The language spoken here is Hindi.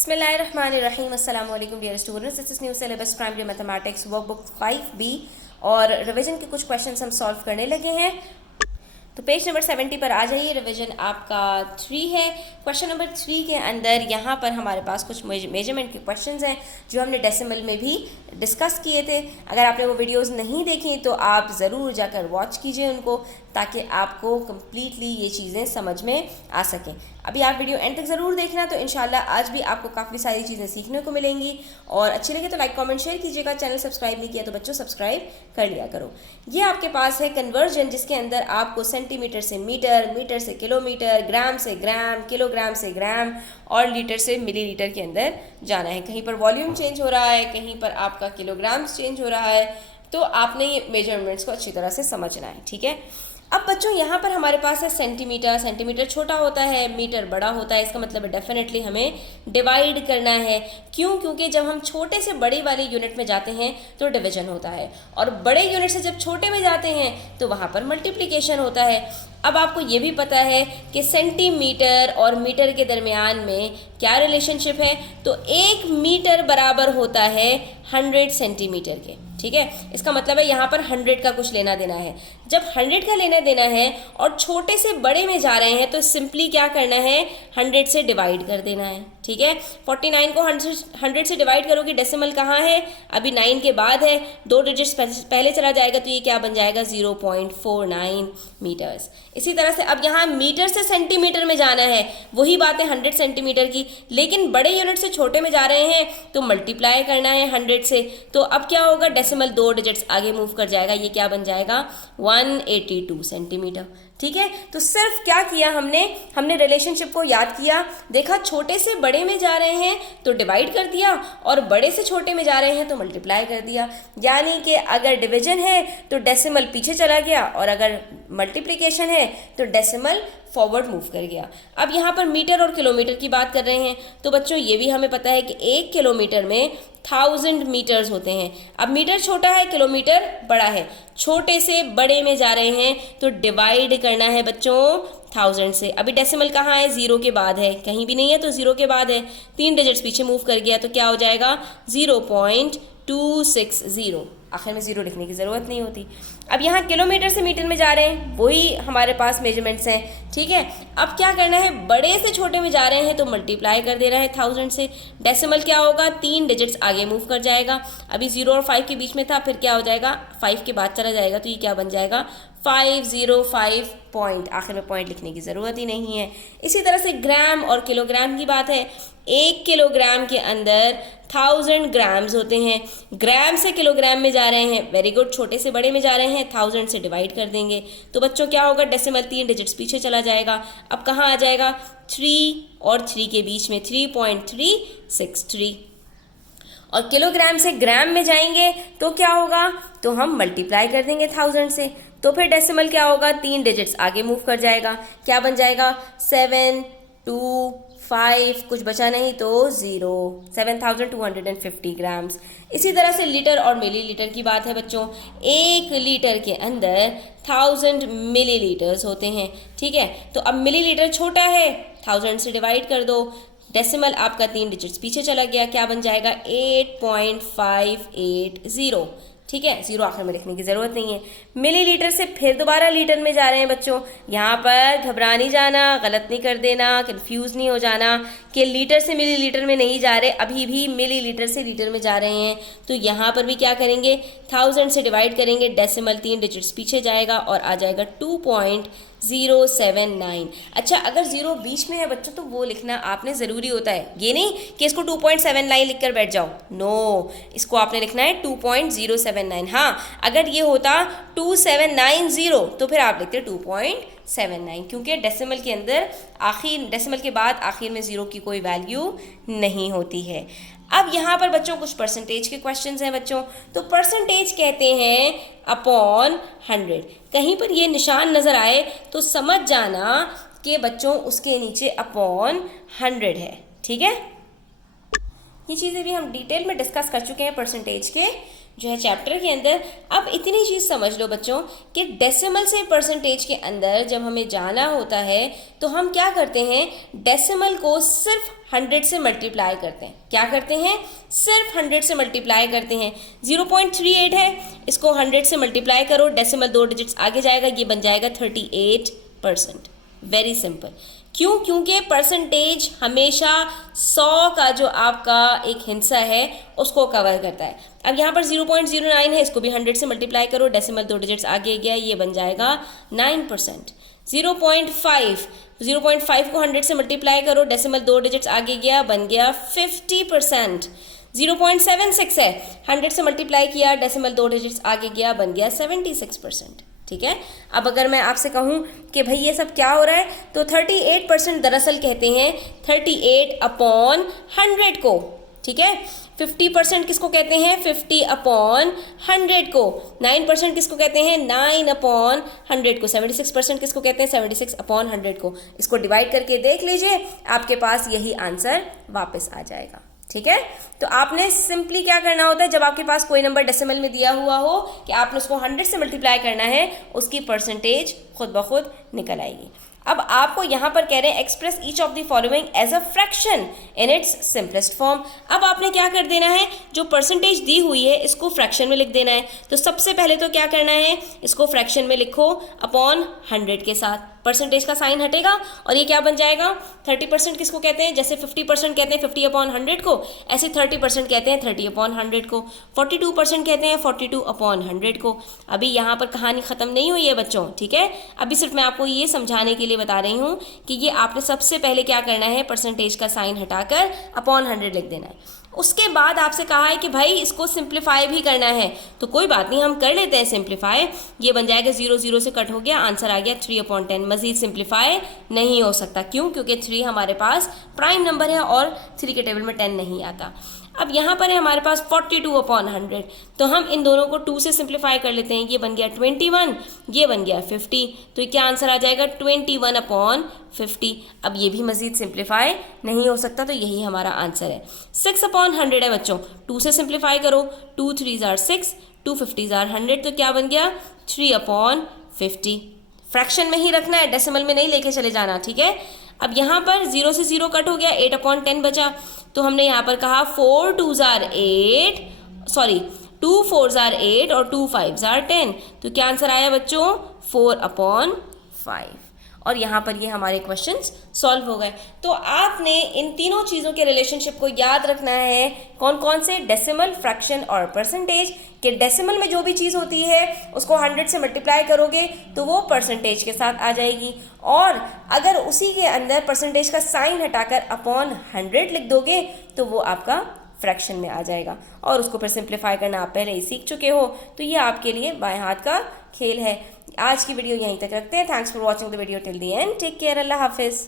बिस्मिल्लाहिर्रहमानिर्रहीम। अस्सलाम वालेकुम dear students, this is new syllabus primary mathematics workbook 5B और रिवीजन के कुछ क्वेश्चंस हम सॉल्व करने लगे हैं। तो पेज नंबर 70 पर आ जाइए। रिवीजन आपका 3 है। क्वेश्चन नंबर 3 के अंदर यहाँ पर हमारे पास कुछ मेजरमेंट के क्वेश्चंस हैं जो हमने डेसिमल में भी डिस्कस किए थे। अगर आपने वो वीडियोस नहीं देखी तो आप ज़रूर जाकर वॉच कीजिए उनको, ताकि आपको कम्प्लीटली ये चीज़ें समझ में आ सकें। अभी आप वीडियो एंड तक ज़रूर देखना, तो इंशाल्लाह आज भी आपको काफ़ी सारी चीज़ें सीखने को मिलेंगी। और अच्छी लगे तो लाइक कमेंट शेयर कीजिएगा। चैनल सब्सक्राइब नहीं किया तो बच्चों सब्सक्राइब कर लिया करो। ये आपके पास है कन्वर्जन, जिसके अंदर आपको सेंटीमीटर से मीटर, मीटर से किलोमीटर, ग्राम से ग्राम, किलोग्राम से ग्राम और लीटर से मिलीलीटर के अंदर जाना है। कहीं पर वॉल्यूम चेंज हो रहा है, कहीं पर आपका किलोग्राम्स चेंज हो रहा है, तो आपने ये मेजरमेंट्स को अच्छी तरह से समझना है। ठीक है। अब बच्चों यहाँ पर हमारे पास है सेंटीमीटर। सेंटीमीटर छोटा होता है, मीटर बड़ा होता है। इसका मतलब है डेफिनेटली हमें डिवाइड करना है। क्यों? क्योंकि जब हम छोटे से बड़ी वाली यूनिट में जाते हैं तो डिवीजन होता है, और बड़े यूनिट से जब छोटे में जाते हैं तो वहाँ पर मल्टीप्लिकेशन होता है। अब आपको ये भी पता है कि सेंटीमीटर और मीटर के दरमियान में क्या रिलेशनशिप है। तो 1 मीटर बराबर होता है 100 सेंटीमीटर के। ठीक है। इसका मतलब है यहाँ पर 100 का कुछ लेना देना है। जब 100 का लेना देना है और छोटे से बड़े में जा रहे हैं तो सिंपली क्या करना है, 100 से डिवाइड कर देना है। ठीक है। 49 को 100 से डिवाइड करोगे, डेसिमल कहाँ है, अभी 9 के बाद है, 2 डिजिट्स पहले चला जाएगा, तो ये क्या बन जाएगा 0.49 मीटर्स। इसी तरह से अब यहाँ मीटर से सेंटीमीटर में जाना है, वही बात है 100 सेंटीमीटर की, लेकिन बड़े यूनिट से छोटे में जा रहे हैं तो मल्टीप्लाई करना है 100 से। तो अब क्या होगा, डेसिमल 2 डिजिट्स आगे मूव कर जाएगा, ये क्या बन जाएगा 182 सेंटीमीटर। ठीक है। तो सिर्फ क्या किया हमने रिलेशनशिप को याद किया, देखा छोटे से बड़े में जा रहे हैं तो डिवाइड कर दिया, और बड़े से छोटे में जा रहे हैं तो मल्टीप्लाई कर दिया। यानी कि अगर डिवीजन है तो डेसिमल पीछे चला गया, और अगर मल्टीप्लिकेशन है तो डेसिमल फॉरवर्ड मूव कर गया। अब यहाँ पर मीटर और किलोमीटर की बात कर रहे हैं, तो बच्चों ये भी हमें पता है कि 1 किलोमीटर में 1000 मीटर्स होते हैं। अब मीटर छोटा है, किलोमीटर बड़ा है, छोटे से बड़े में जा रहे हैं तो डिवाइड करना है बच्चों 1000 से। अभी डेसिमल कहाँ है, 0 के बाद है, कहीं भी नहीं है तो 0 के बाद है, 3 डिजिट्स पीछे मूव कर गया तो क्या हो जाएगा 0.260। आखिर में 0 लिखने की ज़रूरत नहीं होती। अब यहाँ किलोमीटर से मीटर में जा रहे हैं, वही हमारे पास मेजरमेंट्स हैं। ठीक है। अब क्या करना है, बड़े से छोटे में जा रहे हैं तो मल्टीप्लाई कर देना है 1000 से। डेसिमल क्या होगा, 3 डिजिट्स आगे मूव कर जाएगा, अभी 0 और 5 के बीच में था, फिर क्या हो जाएगा 5 के बाद चला जाएगा, तो ये क्या बन जाएगा 505 पॉइंट। आखिर में पॉइंट लिखने की ज़रूरत ही नहीं है। इसी तरह से ग्राम और किलोग्राम की बात है। 1 किलोग्राम के अंदर 1000 ग्राम्स होते हैं। ग्राम से किलोग्राम में जा रहे हैं, वेरी गुड, छोटे से बड़े में जा रहे हैं, 1000 से डिवाइड कर देंगे तो बच्चों क्या होगा, डेसिमल 3 डिजिट्स पीछे चला जाएगा। अब कहाँ आ जाएगा, 3 और 3 के बीच में 3.363। और किलोग्राम से ग्राम में जाएंगे तो क्या होगा, तो हम मल्टीप्लाई कर देंगे 1000 से, तो फिर डेसिमल क्या होगा, 3 डिजिट्स आगे मूव कर जाएगा, क्या बन जाएगा 725, कुछ बचा नहीं तो 0, 7250 ग्राम्स। इसी तरह से लीटर और मिलीलीटर की बात है बच्चों। 1 लीटर के अंदर 1000 मिलीलीटर्स होते हैं। ठीक है। तो अब मिलीलीटर छोटा है, 1000 से डिवाइड कर दो, डेसिमल आपका 3 डिजिट्स पीछे चला गया, क्या बन जाएगा 8.580। ठीक है। 0 आखिर में लिखने की ज़रूरत नहीं है। मिलीलीटर से फिर दोबारा लीटर में जा रहे हैं बच्चों। यहाँ पर घबरा नहीं जाना, गलत नहीं कर देना, कंफ्यूज नहीं हो जाना कि लीटर से मिलीलीटर में नहीं जा रहे, अभी भी मिलीलीटर से लीटर में जा रहे हैं। तो यहाँ पर भी क्या करेंगे, 1000 से डिवाइड करेंगे, डेसिमल 3 डिजिट्स पीछे जाएगा और आ जाएगा 2.079। अच्छा, अगर 0 बीच में है बच्चों तो वो लिखना आपने ज़रूरी होता है, ये नहीं कि इसको 2.79 लिख कर बैठ जाओ, नो, इसको आपने लिखना है 2.079। हाँ, अगर ये होता 2790 तो फिर आप लिखते 2.79, क्योंकि डेसिमल के अंदर डेसिमल के बाद आखिर में 0 की कोई वैल्यू नहीं होती है। अब यहाँ पर बच्चों कुछ परसेंटेज के क्वेश्चंस हैं बच्चों। तो परसेंटेज कहते हैं अपॉन 100। कहीं पर ये निशान नज़र आए तो समझ जाना कि बच्चों उसके नीचे अपॉन 100 है। ठीक है। ये चीज़ें भी हम डिटेल में डिस्कस कर चुके हैं परसेंटेज के जो है चैप्टर के अंदर। अब इतनी चीज़ समझ लो बच्चों कि डेसिमल से परसेंटेज के अंदर जब हमें जाना होता है तो हम क्या करते हैं, डेसिमल को सिर्फ 100 से मल्टीप्लाई करते हैं। क्या करते हैं, सिर्फ 100 से मल्टीप्लाई करते हैं। 0.38 है, इसको 100 से मल्टीप्लाई करो, डेसिमल 2 डिजिट्स आगे जाएगा, ये बन जाएगा 38%। Very simple. क्यों? क्योंकि परसेंटेज हमेशा 100 का जो आपका एक हिस्सा है उसको कवर करता है। अब यहाँ पर 0.09 है, इसको भी 100 से मल्टीप्लाई करो, डेसिमल 2 डिजिट्स आगे गया, ये बन जाएगा 9%। 0.5 को 100 से मल्टीप्लाई करो, डेसिमल 2 डिजिट्स आगे गया, बन गया 50%। 0.76 है, 100 से मल्टीप्लाई किया, डेसिमल 2 डिजिट्स आगे गया, बन गया 76%। ठीक है। अब अगर मैं आपसे कहूँ कि भाई ये सब क्या हो रहा है, तो 38% दरअसल कहते हैं 38/100 को। ठीक है। 50% किसको कहते हैं, 50/100 को। 9% किसको कहते हैं, 9/100 को। 76% किसको कहते हैं, 76/100 को। इसको डिवाइड करके देख लीजिए, आपके पास यही आंसर वापस आ जाएगा। ठीक है। तो आपने सिंपली क्या करना होता है, जब आपके पास कोई नंबर डेसिमल में दिया हुआ हो कि आपने उसको 100 से मल्टीप्लाई करना है, उसकी परसेंटेज खुद ब खुद निकल आएगी। अब आपको यहाँ पर कह रहे हैं express each of the following as a fraction in its simplest form. अब आपने क्या कर देना है, जो परसेंटेज दी हुई है इसको फ्रैक्शन में लिख देना है। तो सबसे पहले तो क्या करना है, इसको फ्रैक्शन में लिखो अपॉन 100 के साथ, परसेंटेज का साइन हटेगा और ये क्या बन जाएगा, 30% किसको कहते हैं, जैसे 50% कहते हैं 50/100 को, ऐसे 30% कहते हैं 30/100 को, 42% कहते हैं 42/100 को। अभी यहाँ पर कहानी ख़त्म नहीं हुई है बच्चों। ठीक है। अभी सिर्फ मैं आपको ये समझाने के लिए बता रही हूँ कि ये आपने सबसे पहले क्या करना है, परसेंटेज का साइन हटाकर अपॉन 100 लिख देना है। उसके बाद आपसे कहा है कि भाई इसको सिंप्लीफाई भी करना है, तो कोई बात नहीं, हम कर लेते हैं सिंप्लीफाई। ये बन जाएगा 0 से कट हो गया, आंसर आ गया 3/10। मजीद सिंप्लीफाई नहीं हो सकता। क्यों? क्योंकि 3 हमारे पास प्राइम नंबर है और 3 के टेबल में 10 नहीं आता। अब यहाँ पर है हमारे पास 42/100, तो हम इन दोनों को 2 से सिंप्लीफाई कर लेते हैं। ये बन गया 21, ये बन गया 50, तो क्या आंसर आ जाएगा 21/50। अब ये भी मजीद सिंप्लीफाई नहीं हो सकता, तो यही हमारा आंसर है। 6/100 है बच्चों, 2 से सिंप्लीफाई करो, 2 3s are 6, 2 50s are 100, तो क्या बन गया 3/50। फ्रैक्शन में ही रखना है, डेसिमल में नहीं लेके चले जाना। ठीक है। अब यहाँ पर 0 से 0 कट हो गया, 8/10 बचा, तो हमने यहाँ पर कहा 4 2s are 8, sorry 2 4s are 8 और 2 5s are 10, तो क्या आंसर आया बच्चों 4/5। और यहाँ पर ये हमारे क्वेश्चंस सॉल्व हो गए। तो आपने इन तीनों चीज़ों के रिलेशनशिप को याद रखना है। कौन कौन से, डेसिमल, फ्रैक्शन और परसेंटेज। कि डेसिमल में जो भी चीज़ होती है उसको 100 से मल्टीप्लाई करोगे तो वो परसेंटेज के साथ आ जाएगी, और अगर उसी के अंदर परसेंटेज का साइन हटाकर अपॉन 100 लिख दोगे तो वो आपका फ्रैक्शन में आ जाएगा, और उसको फिर सिंप्लीफाई करना आप पहले ही सीख चुके हो। तो ये आपके लिए बाएं हाथ का खेल है। आज की वीडियो यहीं तक रखते हैं। Thanks for watching the video till the end. Take care. अल्लाह हाफिज़।